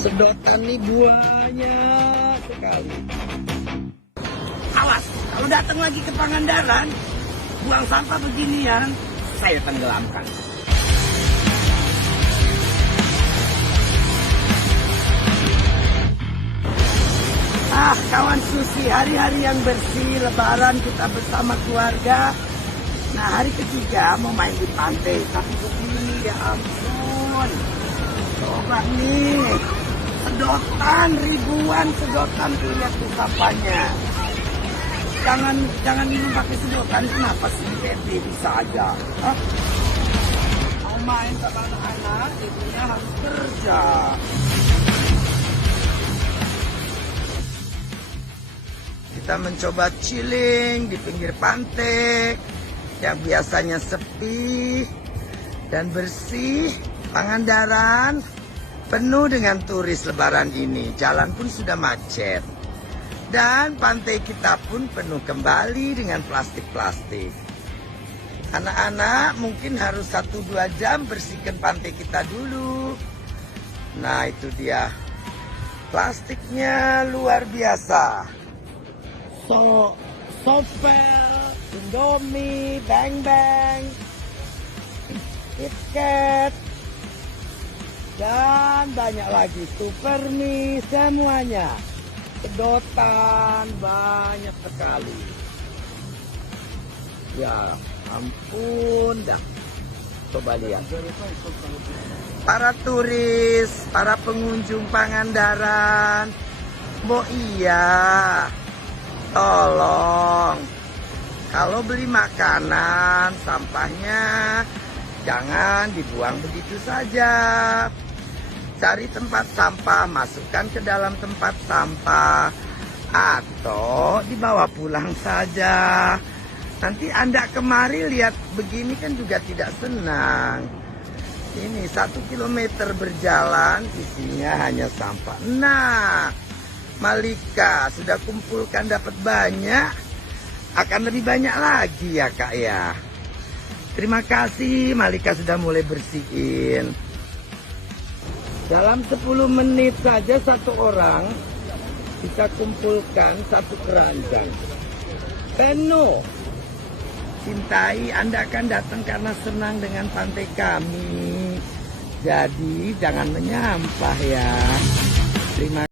Sedotan nih banyak sekali. Awas, kalau datang lagi ke Pangandaran, buang sampah beginian, saya tenggelamkan. Kawan Susi, hari-hari yang bersih, lebaran kita bersama keluarga. Nah, hari ketiga mau main di pantai, tapi begini ya ampun. Coba nih, sedotan, ribuan sedotan tuh, lihat tuh sampahnya. Jangan minum pakai sedotan, kenapa sih Betty bisa aja? Hah? Mau main sama anak-anak, ibunya harus kerja. Kita mencoba chilling di pinggir pantai yang biasanya sepi dan bersih. Pangandaran penuh dengan turis lebaran ini. Jalan pun sudah macet. Dan pantai kita pun penuh kembali dengan plastik-plastik. Anak-anak mungkin harus 1-2 jam bersihkan pantai kita dulu. Nah, itu dia. Plastiknya luar biasa. Sopel, Indomie, Bang Bang, KitKat, dan banyak lagi, Supermi, semuanya. Sedotan banyak sekali. Ya ampun dah. Coba lihat. Para turis, para pengunjung Pangandaran. Iya. Tolong, kalau beli makanan, sampahnya jangan dibuang begitu saja. Cari tempat sampah, masukkan ke dalam tempat sampah, atau dibawa pulang saja. Nanti Anda kemari lihat begini kan juga tidak senang. Ini 1 kilometer berjalan, isinya hanya sampah. Nah, Malika sudah kumpulkan dapat banyak, akan lebih banyak lagi ya Kak ya. Terima kasih, Malika sudah mulai bersihin. Dalam 10 menit saja satu orang bisa kumpulkan 1 keranjang penuh. Cintai, Anda akan datang karena senang dengan pantai kami. Jadi jangan menyampah ya. Terima kasih.